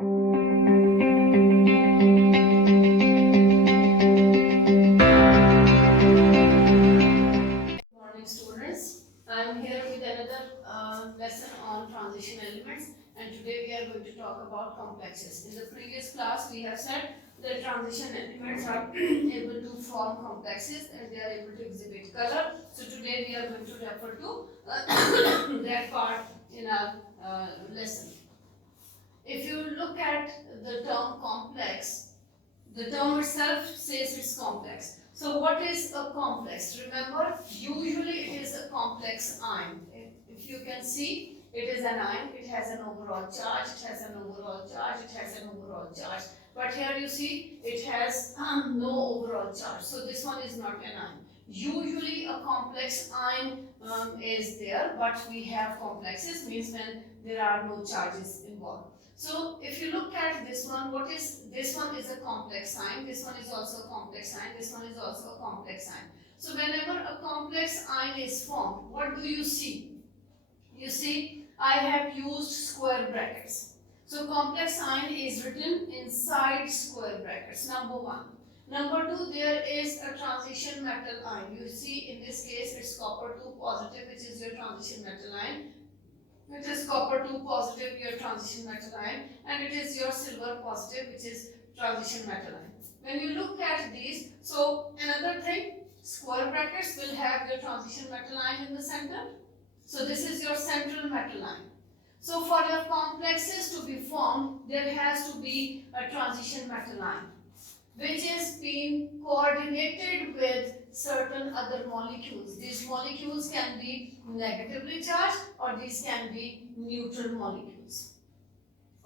Morning students, I am here with another lesson on transition elements, and today we are going to talk about complexes. In the previous class we have said that transition elements are able to form complexes and they are able to exhibit color. So today we are going to refer to that part in our lesson. If you look at the term complex, the term itself says it's complex. So what is a complex? Remember, usually it is a complex ion. If you can see, it is an ion, it has an overall charge, it has an overall charge, it has an overall charge. But here you see, it has no overall charge. So this one is not an ion. Usually a complex ion is there, but we have complexes, means when there are no charges involved. So if you look at this one, what is this one is a complex sign, this one is also a complex sign, this one is also a complex sign. So whenever a complex ion is formed, what do you see? You see, I have used square brackets. So complex ion is written inside square brackets, number one. Number two, there is a transition metal ion. You see, in this case, it's copper 2 positive, which is your transition metal ion. It is copper 2 positive, your transition metal ion, and it is your silver positive, which is transition metal ion. When you look at these, so another thing, square brackets will have your transition metal ion in the center. So this is your central metal ion. So for your complexes to be formed, there has to be a transition metal ion, which is being coordinated with certain other molecules. These molecules can be negatively charged or these can be neutral molecules.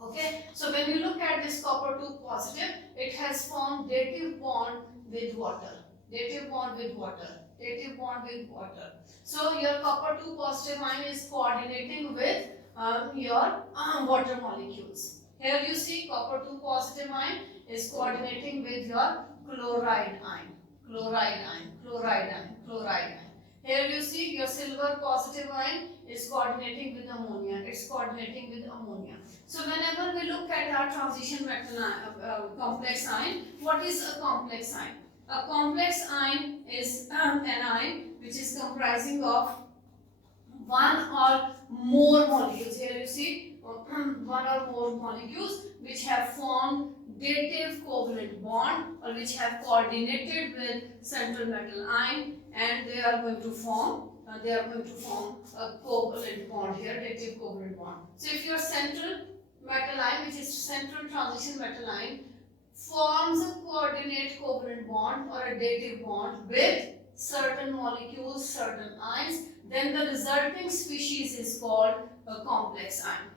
Okay, so when you look at this copper 2 positive, it has formed dative bond with water. Dative bond with water. Dative bond with water. So your copper 2 positive ion is coordinating with your water molecules. Here you see copper 2 positive ion is coordinating with your chloride ion. Chloride ion, chloride ion, chloride ion. Here you see your silver positive ion is coordinating with ammonia. It's coordinating with ammonia. So whenever we look at our transition metal complex ion, what is a complex ion? A complex ion is an ion which is comprising of one or more molecules. Here you see one or more molecules which have formed dative covalent bond or which have coordinated with central metal ion, and they are going to form a covalent bond here, dative covalent bond. So if your central metal ion, which is central transition metal ion, forms a coordinate covalent bond or a dative bond with certain molecules, certain ions, then the resulting species is called a complex ion.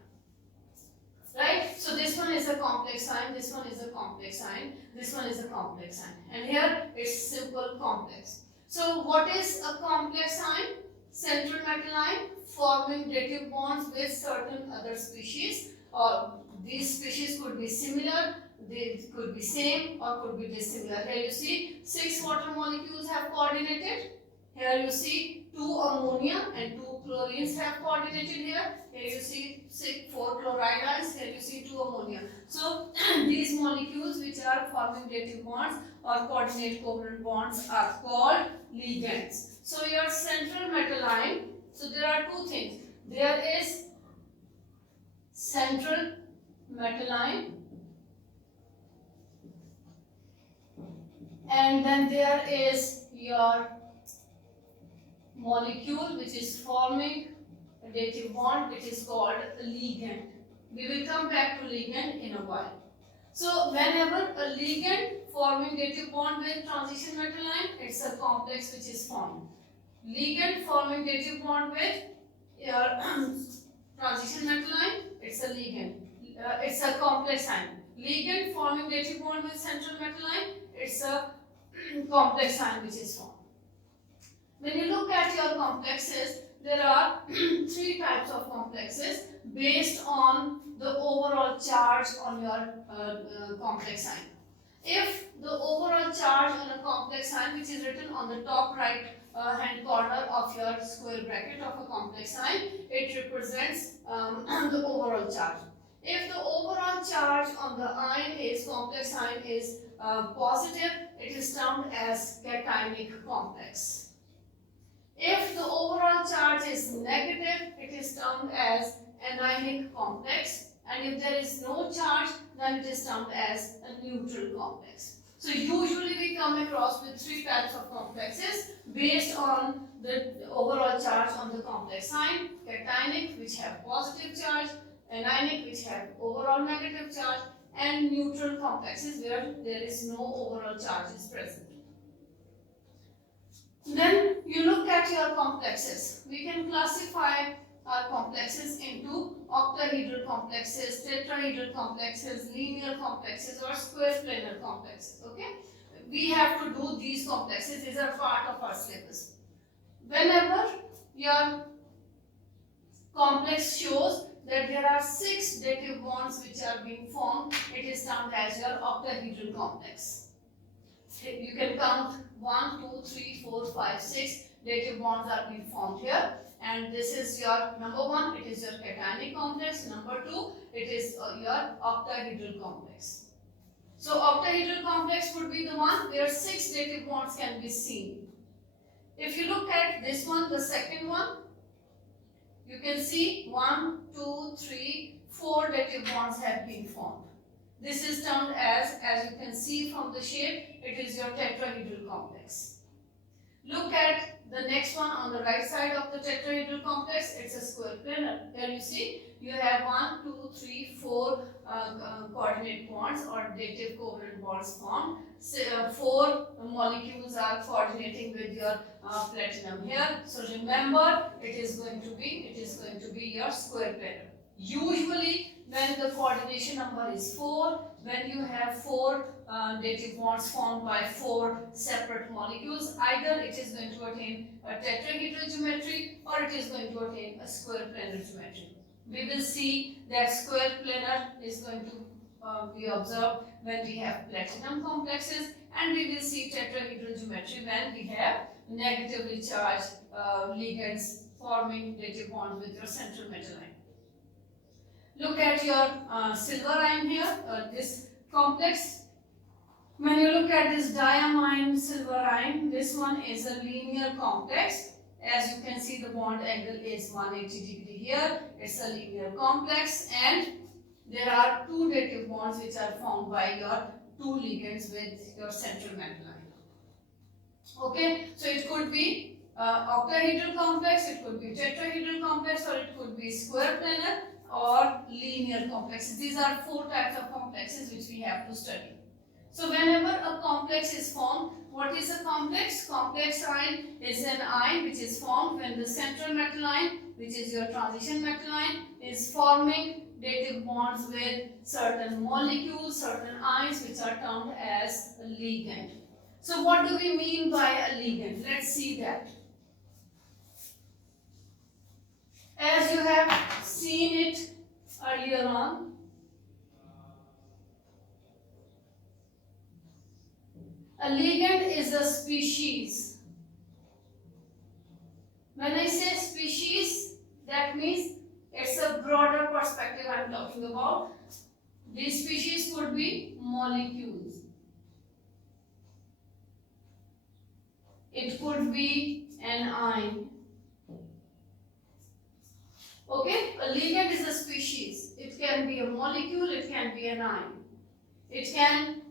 Right? So this one is a complex ion, this one is a complex ion, this one is a complex ion. And here it's simple complex. So what is a complex ion? Central metal ion forming dative bonds with certain other species, or these species could be similar, they could be same, or could be dissimilar. Here you see 6 water molecules have coordinated. Here you see 2 ammonia and 2 chlorines have coordinated here. Here you see 4 chloride ions. Here you see 2 ammonia. So these molecules which are forming dative bonds or coordinate covalent bonds are called ligands. So your central metal ion, so there are two things. There is central metal ion, and then there is your molecule which is forming a dative bond. It is called a ligand. We will come back to ligand in a while. So whenever a ligand forming dative bond with transition metal ion, it's a complex which is formed. Ligand forming dative bond with your transition metal ion, it's a ligand. It's a complex ion. Ligand forming dative bond with central metal ion, it's a complex ion which is formed. When you look at your complexes, there are 3 types of complexes based on the overall charge on your complex ion. If the overall charge on a complex ion, which is written on the top right hand corner of your square bracket of a complex ion, it represents the overall charge. If the overall charge on the ion is, complex ion is positive, it is termed as cationic complex. If the overall charge is negative, it is termed as anionic complex, and if there is no charge, then it is termed as a neutral complex. So usually we come across with three types of complexes based on the overall charge on the complex ion: cationic, which have positive charge; anionic, which have overall negative charge; and neutral complexes where there is no overall charge is present. Then you look at your complexes. We can classify our complexes into octahedral complexes, tetrahedral complexes, linear complexes, or square planar complexes. Okay, we have to do these complexes. These are part of our syllabus. Whenever your complex shows that there are 6 dative bonds which are being formed, it is termed as your octahedral complex. You can count 1, 2, 3, 4, 5, 6 dative bonds are being formed here, and this is your number 1, it is your cationic complex. Number 2, it is your octahedral complex. So octahedral complex would be the one where 6 dative bonds can be seen. If you look at this one, the second one, you can see 1, 2, 3, 4 dative bonds have been formed. This is termed as you can see from the shape, it is your tetrahedral complex. Look at the next one on the right side of the tetrahedral complex, it's a square planar. Here you see, you have 1, 2, 3, 4 coordinate bonds or dative covalent bonds formed. 4 molecules are coordinating with your platinum here. So remember, it is going to be your square planar. Usually, when the coordination number is 4, when you have 4 dative bonds formed by 4 separate molecules, either it is going to attain a tetrahedral geometry or it is going to attain a square planar geometry. We will see that square planar is going to be observed when we have platinum complexes, and we will see tetrahedral geometry when we have negatively charged ligands forming dative bonds with your central metal ion. Look at your silver ion here, this complex. When you look at this diamine silver ion, this one is a linear complex. As you can see, the bond angle is 180 degree here. It's a linear complex, and there are 2 dative bonds which are formed by your 2 ligands with your central metal ion. Okay, so it could be octahedral complex, it could be tetrahedral complex, or it could be square planar or linear complexes. These are 4 types of complexes which we have to study. So whenever a complex is formed, what is a complex? Complex ion is an ion which is formed when the central metal ion, which is your transition metal ion, is forming dative bonds with certain molecules, certain ions which are termed as a ligand. So what do we mean by a ligand? Let's see that. As you have seen it earlier on, a ligand is a species. When I say species, that means it's a broader perspective I am talking about. These species could be molecules. It could be an ion. Okay, a ligand is a species. It can be a molecule, it can be an ion. It can,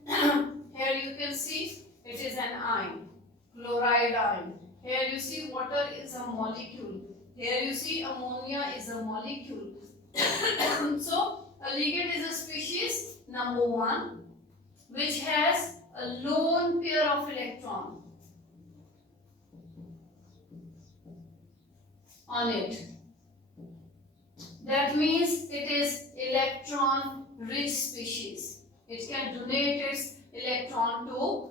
here you can see, it is an ion, chloride ion. Here you see water is a molecule. Here you see ammonia is a molecule. So, a ligand is a species, number 1, which has a lone pair of electron on it. That means it is electron-rich species. It can donate its electron to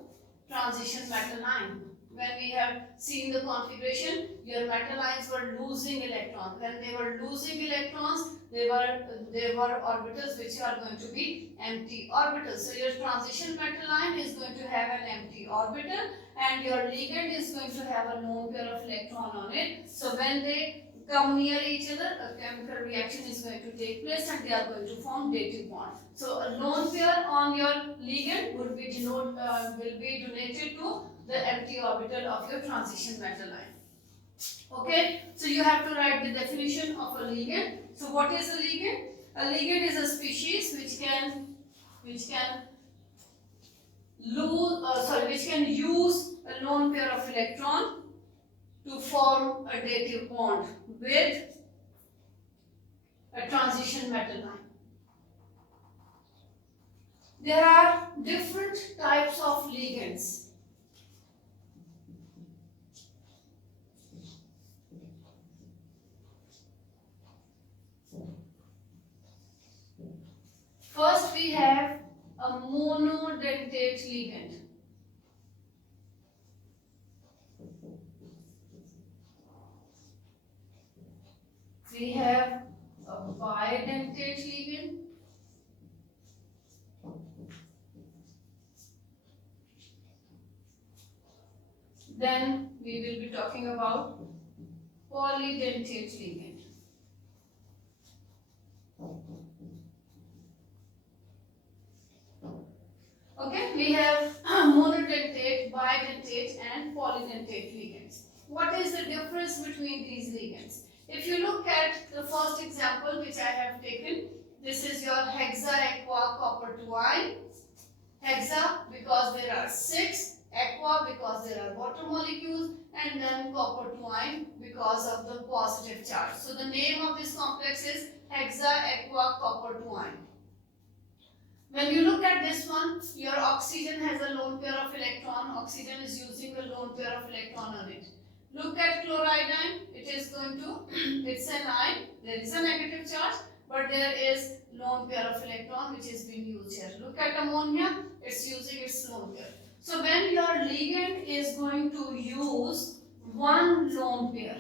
transition metal ion. When we have seen the configuration, your metal ions were losing electrons. When they were losing electrons, they were orbitals which are going to be empty orbitals. So your transition metal ion is going to have an empty orbital, and your ligand is going to have a lone pair of electron on it. So when they come near each other, a chemical reaction is going to take place and they are going to form dative bond. So a lone pair on your ligand will be donated to the empty orbital of your transition metal ion. Okay, so you have to write the definition of a ligand. So what is a ligand? A ligand is a species which can use a lone pair of electron to form a dative bond with a transition metal ion. There are different types of ligands. First we have a monodentate ligand. We have a bidentate ligand. Then we will be talking about polydentate ligand. Okay, we have monodentate, bidentate and polydentate ligands. What is the difference between these ligands? If you look at the first example which I have taken, this is your hexa-aqua copper 2 ion. Hexa because there are 6, aqua because there are water molecules, and then copper 2 ion because of the positive charge. So the name of this complex is hexa-aqua copper 2 ion. When you look at this one, your oxygen has a lone pair of electron. Oxygen is using a lone pair of electron on it. Look at chloride ion. It is going to, it's an ion. There is a negative charge, but there is lone pair of electron which is being used here. Look at ammonia. It's using its lone pair. So when your ligand is going to use one lone pair,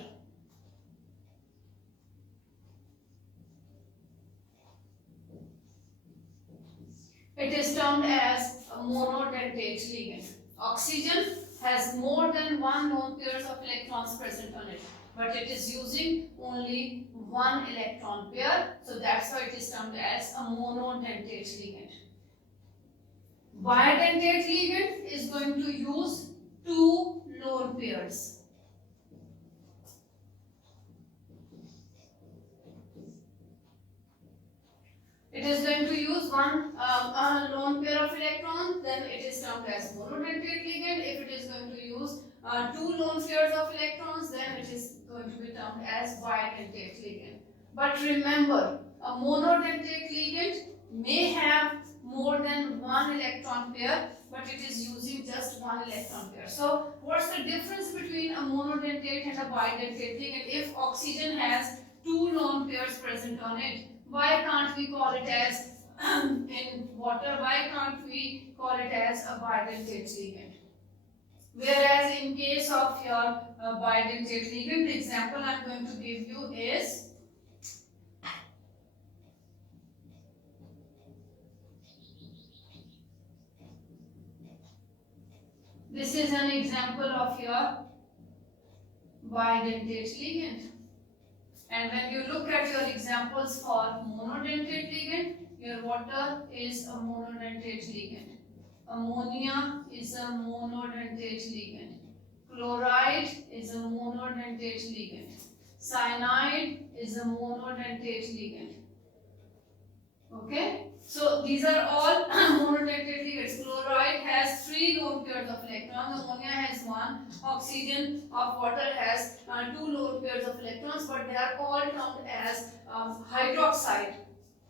it is termed as a monodentate ligand. Oxygen has more than one lone pairs of electrons present on it, but it is using only one electron pair, so that's why it is termed as a monodentate ligand. Bidentate ligand is going to use two lone pairs. It is going to use one lone pair of electrons, then it is termed as monodentate ligand. If it is going to use two lone pairs of electrons, then it is going to be termed as bidentate ligand. But remember, a monodentate ligand may have more than one electron pair, but it is using just one electron pair. So what's the difference between a monodentate and a bidentate ligand? If oxygen has two lone pairs present on it, why can't we call it as in water, why can't we call it as a bidentate ligand? Whereas in case of your bidentate ligand, the example I am going to give you is this is an example of your bidentate ligand. And when you look at your examples for monodentate ligand, your water is a monodentate ligand. Ammonia is a monodentate ligand. Chloride is a monodentate ligand. Cyanide is a monodentate ligand. Okay? So these are all monodentate ligands. Chloride has 3 lone pairs of electrons. Ammonia has 1. Oxygen of water has 2 lone pairs of electrons, but they are all termed as hydroxide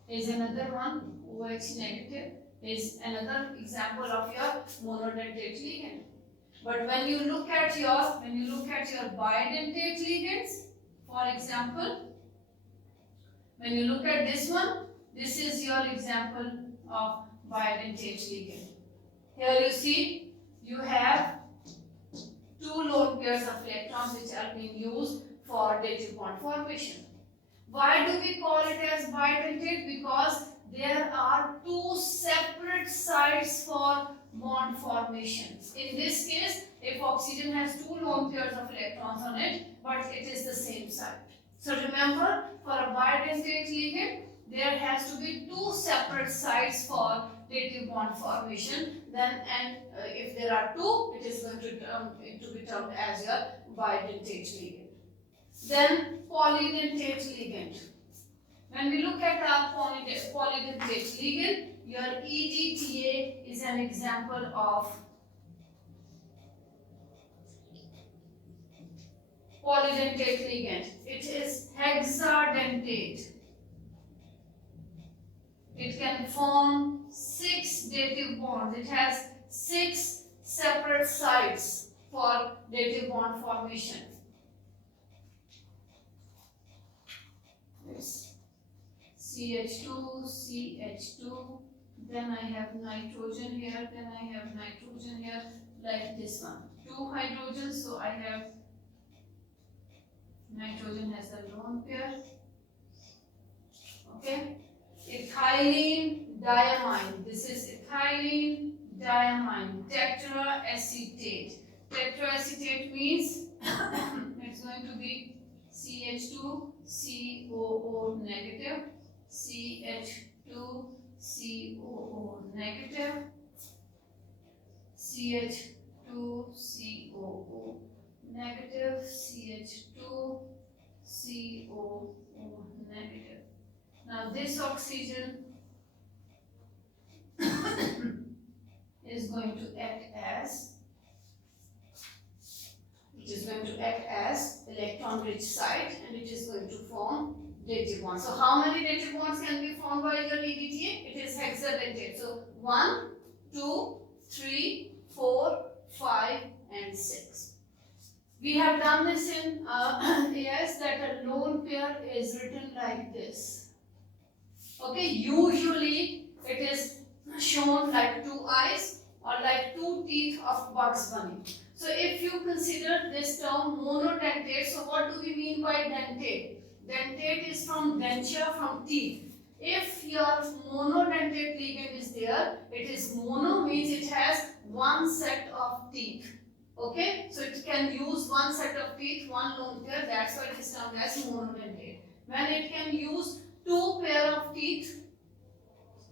is another one. OH negative is another example of your monodentate ligand. But when you look at your bidentate ligands, for example, when you look at this one, this is your example of bidentate ligand. Here you see you have 2 lone pairs of electrons which are being used for dative bond formation. Why do we call it as bidentate? Because there are 2 separate sites for bond formation. In this case, if oxygen has 2 lone pairs of electrons on it, but it is the same site. So remember, for a bidentate ligand, there has to be two separate sites for dative bond formation. Then, if there are two, it is going to be termed as your bidentate ligand. Then polydentate ligand. When we look at our polydentate ligand, your EDTA is an example of polydentate ligand. It is hexadentate. It can form 6 dative bonds. It has 6 separate sites for dative bond formation. Yes. CH2, CH2, then I have nitrogen here, then I have nitrogen here, like this one. 2 hydrogens, so I have nitrogen has a lone pair. Okay. Ethylene diamine. This is ethylene diamine, tetraacetate. Tetraacetate means it's going to be CH2 COO negative, CH2 COO negative, CH2 COO negative, CH2 COO negative. Now this oxygen is going to act as, electron rich site, and it is going to form dative bonds. So how many dative bonds can be formed by your EDTA? It is hexadentate. So 1, 2, 3, 4, 5 and 6. We have done this in AS, that a lone pair is written like this. Okay, usually it is shown like 2 eyes or like 2 teeth of Bugs Bunny. So if you consider this term monodentate, so what do we mean by dentate? Dentate is from denture, from teeth. If your monodentate ligand is there, it is mono means it has one set of teeth. Okay, so it can use one set of teeth, one lone pair, that's why it is termed as monodentate. When it can use 2 pair of teeth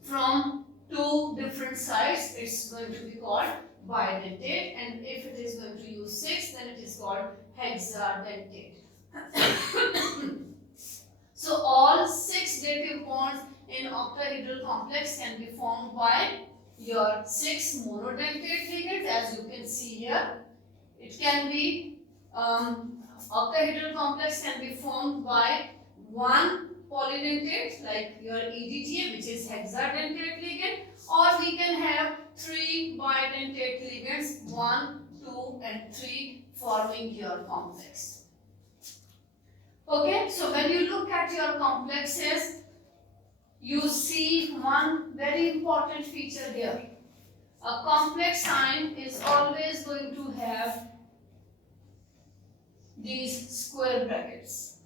from 2 different sides, it's going to be called bidentate, and if it is going to use 6, then it is called hexadentate. So all 6 dative bonds in octahedral complex can be formed by your 6 monodentate ligands, as you can see here. It can be, octahedral complex can be formed by 1 polydentate like your EDTA, which is hexadentate ligand, or we can have 3 bidentate ligands, 1, 2 and 3 forming your complex. Okay, so when you look at your complexes, you see one very important feature here. A complex sign is always going to have these square brackets.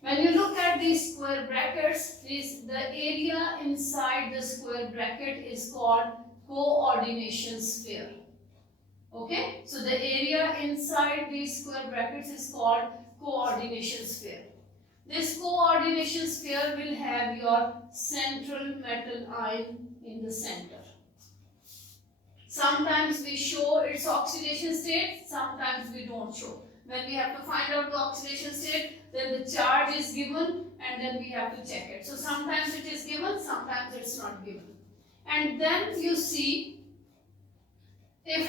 When you look at these square brackets, the area inside the square bracket is called coordination sphere. Okay, so the area inside these square brackets is called coordination sphere. This coordination sphere will have your central metal ion in the center. Sometimes we show its oxidation state, sometimes we don't show. When we have to find out the oxidation state, then the charge is given and then we have to check it. So sometimes it is given, sometimes it's not given. And then you see, if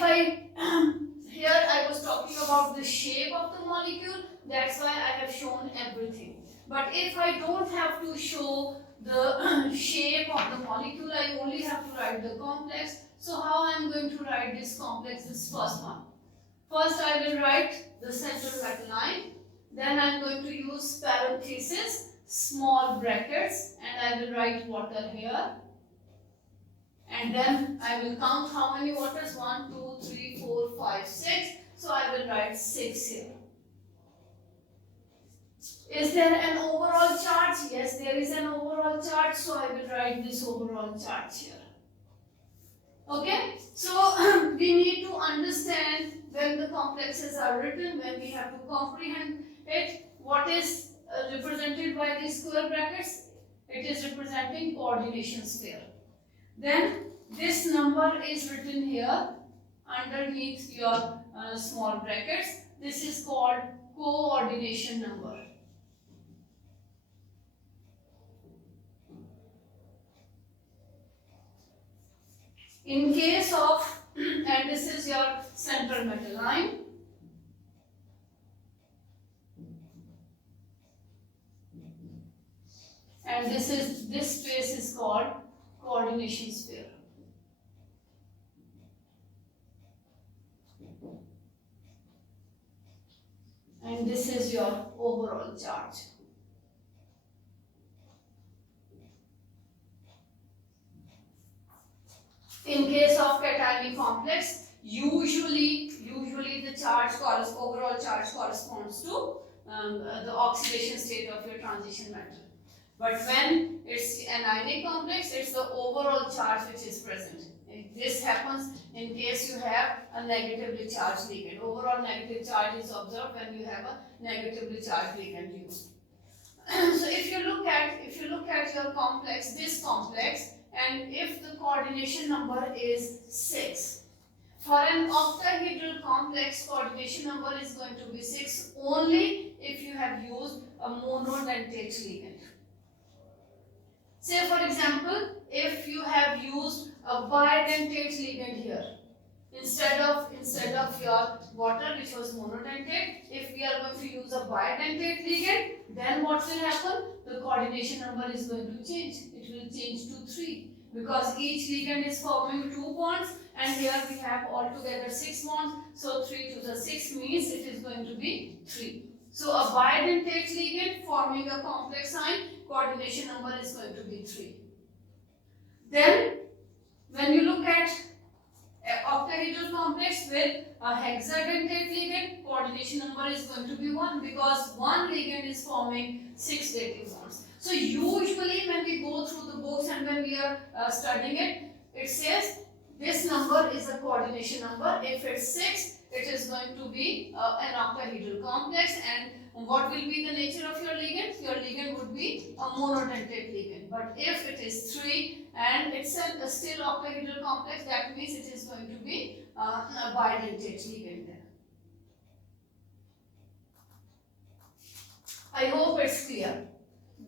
here I was talking about the shape of the molecule, that's why I have shown everything. But if I don't have to show the shape of the molecule, I only have to write the complex. So how I am going to write this complex, this first one? First I will write the central metal ion, then I am going to use parenthesis, small brackets, and I will write water here. And then I will count how many waters, 1, 2, 3, 4, 5, 6. So I will write 6 here. Is there an overall charge? Yes, there is an overall charge, so I will write this overall charge here. Okay, so we need to understand when the complexes are written, when we have to comprehend what is represented by these square brackets? It is representing coordination sphere. Then this number is written here underneath your small brackets. This is called coordination number. In case of, and this is your central metal line. And this space is called coordination sphere. And this is your overall charge. In case of cation complex, usually the charge overall charge corresponds to the oxidation state of your transition metal. But when it's an ionic complex, it's the overall charge which is present. This happens in case you have a negatively charged ligand. Overall negative charge is observed when you have a negatively charged ligand used. So if you look at your complex, this complex, and if the coordination number is 6, for an octahedral complex, coordination number is going to be 6 only if you have used a monodentate ligand. Say for example, if you have used a bidentate ligand here, instead of your water which was monodentate, if we are going to use a bidentate ligand, then what will happen? The coordination number is going to change. It will change to 3 because each ligand is forming 2 bonds, and here we have altogether 6 bonds. So 3 to the 6 means it is going to be 3. So a bidentate ligand forming a complex ion, coordination number is going to be 3. Then when you look at octahedral complex with a hexadentate ligand, coordination number is going to be 1 because one ligand is forming 6 dative bonds. So usually when we go through the books and when we are studying it, it says this number is a coordination number. If it's 6, it is going to be an octahedral complex. And what will be the nature of your ligand? Your ligand would be a monodentate ligand. But if it is 3 and it's a still octahedral complex, that means it is going to be a bidentate ligand then. I hope it's clear.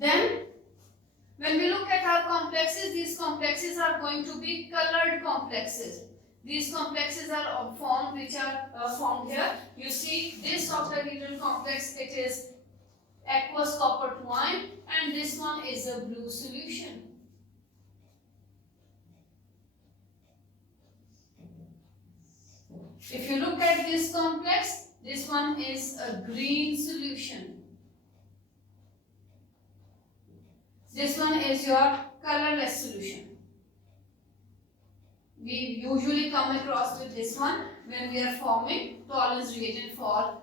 Then when we look at our complexes, these complexes are going to be colored complexes. These complexes are formed, which are formed here. You see this octahedral complex, it is aqueous copper to ion, and this one is a blue solution. If you look at this complex, this one is a green solution. This one is your colorless solution. We usually come across with this one when we are forming Tollens reagent for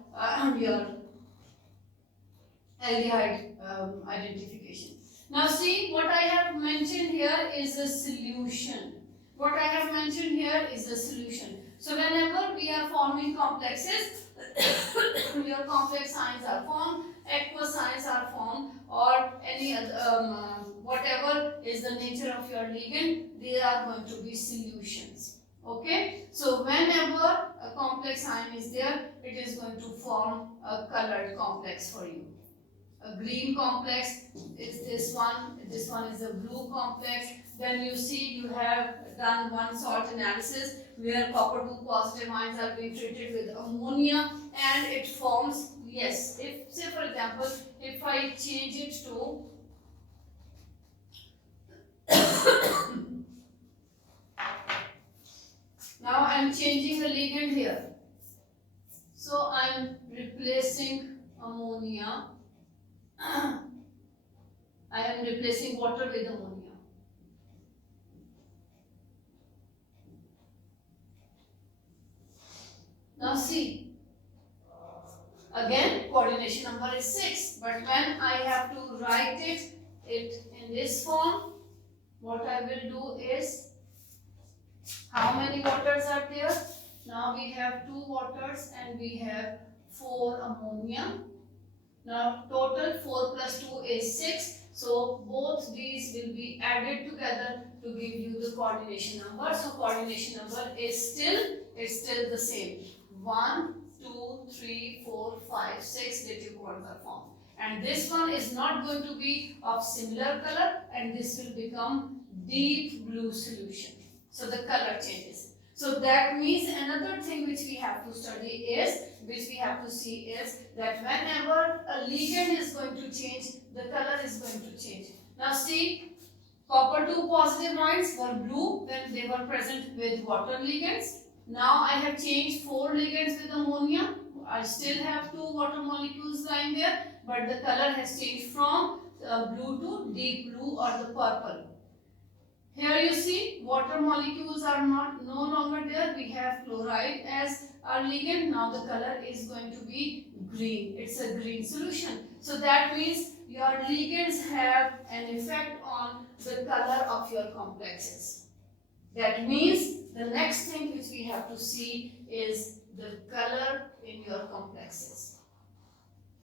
your aldehyde identification. Now see, what I have mentioned here is a solution. What I have mentioned here is a solution. So whenever we are forming complexes, your complex ions are formed, aqueous ions are formed, or any other, whatever is the nature of your ligand, they are going to be solutions. Okay? So whenever a complex ion is there, it is going to form a colored complex for you. A green complex is this one is a blue complex. Then you see you have done one salt analysis where copper 2 positive ions are being treated with ammonia and it forms, yes, if say for example, if I change it to now I am changing the ligand here. So I am replacing ammonia. I am replacing water with ammonia. Now see, again coordination number is 6, but when I have to write it in this form, what I will do is, how many waters are there? Now we have 2 waters and we have 4 ammonia. Now total 4 plus 2 is 6. So both these will be added together to give you the coordination number. So coordination number is still the same. 1, 2, 3, 4, 5, 6 that you want to form. And this one is not going to be of similar color, and this will become deep blue solution. So the color changes. So that means another thing which we have to study is, which we have to see is that whenever a ligand is going to change, the color is going to change. Now see, copper 2 positive ions were blue when they were present with water ligands. Now I have changed 4 ligands with ammonia. I still have 2 water molecules lying there, but the color has changed from blue to deep blue or the purple. Here you see water molecules are no longer there. We have chloride as our ligand. Now the color is going to be green. It's a green solution. So that means your ligands have an effect on the color of your complexes. That means the next thing which we have to see is the color in your complexes.